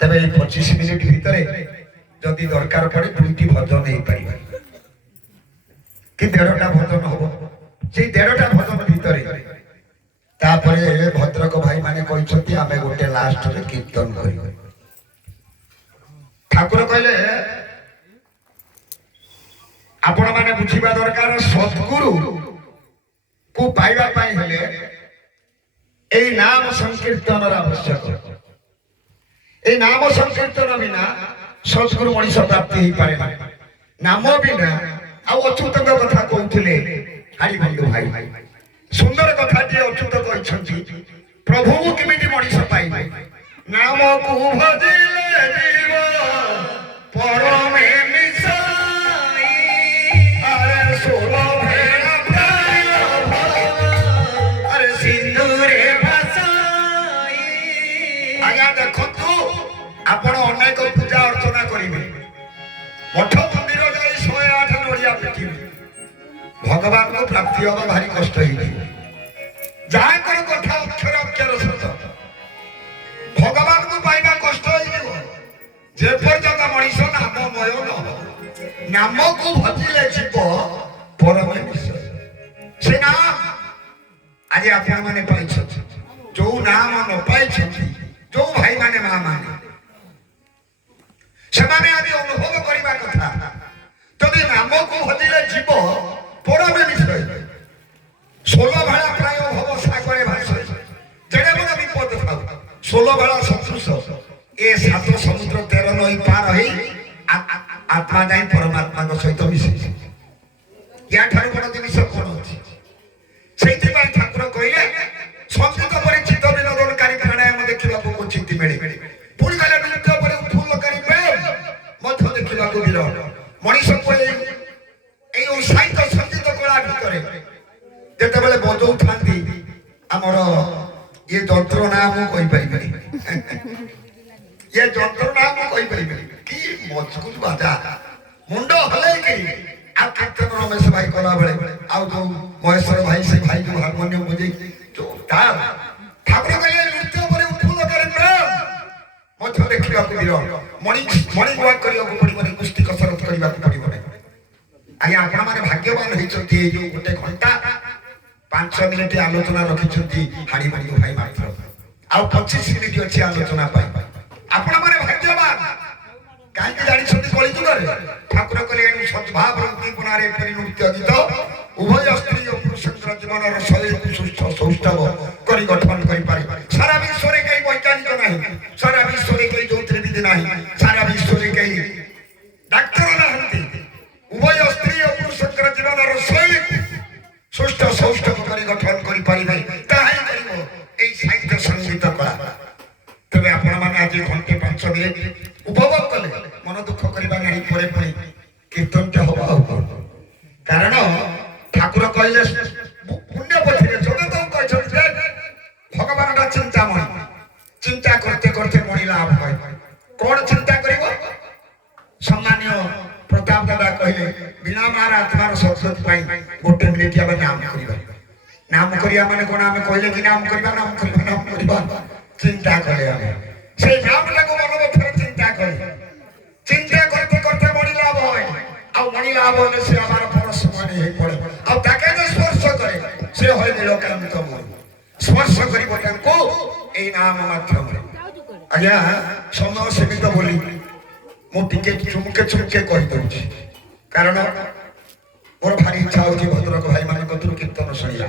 তবে এই 25 মিনিট ভিতরে যদি দরকার পড়ে 2টি ভজন ହେଇପାରିବ কি 1.5টা ভজন হব সেই 1.5টা ভজন ভিতরে তারপরে ভদ্রক ভাই মানে কইছতি আমি গোটে লাস্ট রে কীর্তন করিব ঠাকুর কইলে আপন মানে বুঝিবা দরকার সদ্গুরু কো পাইবা পাই হলে এই নাম সংকীর্তনর আবশ্যক এই নাম সংকীর্তন বিনা সদ্গুরু মଣିষ প্রাপ্তি হই পারে না নাম বিনা আউ অচ্যুতଙ୍କ কথা কହୁଥିଲେ হারিবন্ধু ভাই সুন্দর কথাটি অচ্যুত কইছନ୍ତି প্রভুକୁ কেমিতি মଣିষ পাইবে নামକୁ ভজিলে জীব পরমে মিশাই আরে সোলভে প্রায় আরে সিন্ধুরে ভাসাই আজ্ঞা দেখন্তু আপন অনেক পূজা অর্চনা করিবে মঠ মন্দির যাই 108 নড়িয়া পিটিবে ভগবান को प्राप्ति होगा भारी कष्ट ही जहाँ कर कथा अक्षर अक्षर सत भगवान को पाइबा कष्ट जे पर्यंत मनीष नाममय न नाम को भजिले जीव परम विषय से नाम आज आपण माने पाइछ जो नाम न पाइछ जो भाई माने मां माने से माने आदि अनुभव करिबा कथा तबे नाम को भजिले जीव परम विषय 16 भाड़ा प्राय भव सागरे भाषय जेडे बड़ विपद थाउ 16 भाड़ा सत्सुस ए सात समुद्र 13 नई पार होई आत्मा जाई परमात्मा को सहित मिसे या ठार बड़ जिनिस कोन अछि सेति पय ठाकुर कहिए संगीत परि चित्त विनोदनकारी प्राणायाम देखिबा को क्वचित मिले पुरी काले नृत्य परि उत्फुल्लकारी प्रेम मध्य देखिबा को विरह मनीष को এই সাহিত্য সঙ্গীত কলা ভিতরে যেতেবেলে বজৌ থাকি আমার ইয়ে যন্ত্র নাম কই পারিবেনি ইয়ে যন্ত্র নাম কই পারিবেনি কি মজকুত বাজা মুন্ড হলে কি আর কীর্তন রমেশ ভাই কলা বেলে আউ তো মহেশ্বর ভাই সে ভাই যে হারমোনিয়াম বজেই তো তার ঠাকুর কইলে নৃত্য পরে উৎফুল্লকারী প্রেম মধ্য দেখিବାକୁ বিরহ মর্নিং ওয়াক କରିବାକୁ পড়িবনি কুস্তি কসরত କରିବାକୁ পড়িবনি आज्ञा आपण माने भाग्यवान होइछथि जो गोटे घंटा 5 मिनिट आलोचना रखिछथि हाडी बंधु भाई मात्र आ 25 मिनिट अछि आलोचना पाई आपण माने भाग्यवान काहे के जानि छथि कली जुगरे ठाकुर कले एनु सद्भाव वृत्ति पुनारे परिणुत्य गीत उभय स्त्री और पुरुषर जीवनर शरीर सुस्थ सौष्ठव करी गठन करि पारे सारा विश्व रे कई वैज्ञानिक नाही सारा विश्व रे कई ज्योतिर्विद नाही सारा विश्व रे कई डॉक्टर नाहंती उभय स्त्री और पुरुषर जीवनर शैली सुष्ठ सौष्ठ करी गठन करि पारिबे ताहाई करिवो एई साहित्य संगीत कला तबे आपण माने आज घंटे 5 मिनिट उपभोग कले मन दुख करिबा नाही परे परे कीर्तन ते होबा कारण ठाकुर कहले पुण्य पथिरे जदे तो कहछन भगवान का चिंता करते करते मणि लाभ होय कोन चिंता करिवो सम्मान्य प्रताप दादा कहले बिना मार आत्मार सत्सत पाई गोटे मिनिट आबे नाम करिया माने कोन आमे कहले कि नाम करिबा चिंता करे आमे से नाम लागो मन भीतर चिंता करते करते मणि लाभ होय आ मणि लाभ होले से हमार परस मणि हे पड़े आ ताके जे स्पर्श करे से होय नीलकांत मोर स्पर्श करिबो ताको ए नाम माध्यम आज्ञा समय सीमित बोली मो टिके चुमके कहि दउछि कारण मोर भारी इच्छा होछि भद्रक भाई मान कतुर कीर्तन सुनिया